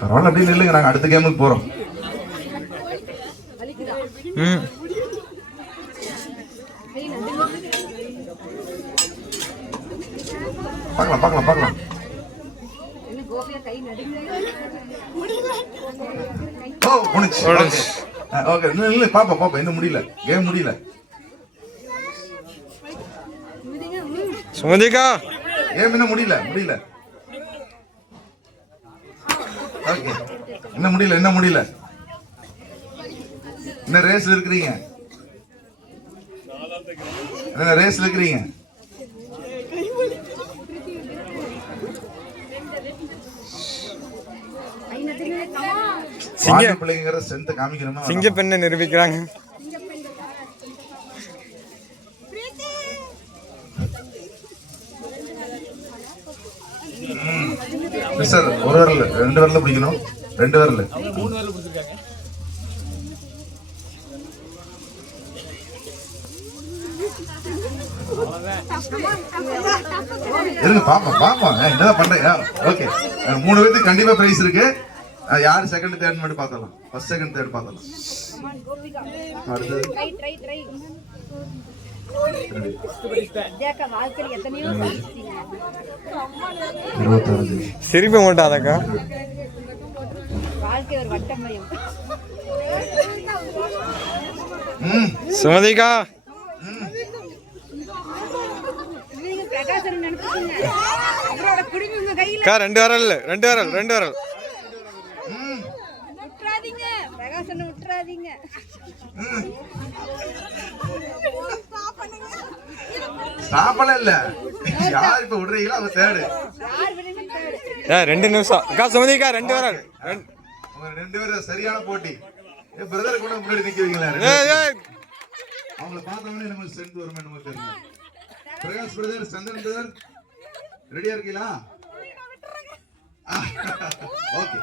பரவாயில்ல, அப்படி நில்லுங்க, நாங்க அடுத்த கேமுக்கு போறோம். பார்க்கலாம் பார்க்கலாம் பார்க்கலாம். ஓ முடிச்சு. ஓகே இல்ல பாப்பா பாப்பா, இன்னும் முடியல, கேம் முடியல. சுமதிகா கேம் இன்னும் முடியல முடியல. ஓகே இன்னும் முடியல இன்னும் முடியல. என்ன ரேஸ்ல இருக்கிறீங்க? என்ன ரேஸ்ல இருக்கிறீங்க? சிங்க பிள்ளைங்கிற சென்ட் காமிக்கணுமா? சிங்க பெண்ணை நிரூபிக்கிறாங்க. சார் ஒரு வரல, 2 வரல பிடிக்கணும், 2 வரல. 3 வரல பிடிச்சிருக்காங்க. இருங்க பாப்பா பாப்பா, என்னதான் பண்றீங்க? ஓகே 3 பேருக்கு கண்டிப்பா பிரைஸ் இருக்கு. யார் செகண்ட் தேர்ட் மட்டும் பார்த்தலாம். ஃபர்ஸ்ட் செகண்ட் தேர்ட் பார்த்தலாம். அடுத்து சிரிப்ப மாட்டாதக்கா. சுமதிகா அக்கா 2 வரல் 2 வரல் 2 வரல். சாப்பிடல இல்ல, யார் இப்ப விடுறீங்களோ அவங்க தேடு. 2 நிமிஷம் அக்கா. சுமதிகா 2 வரல். 2 பேரும் சரியான போட்டி. பிரதர் கூட முன்னாடி நிக்கிறீங்களா? அவங்கள பார்த்தோம்னா நம்ம ஸ்ட்ரென்த் வருமே நமக்கு தெரியும். பிரகாஷ் பிரதர், சந்திரன் பிரதர் ரெடியா இருக்கீங்களா? ஓகே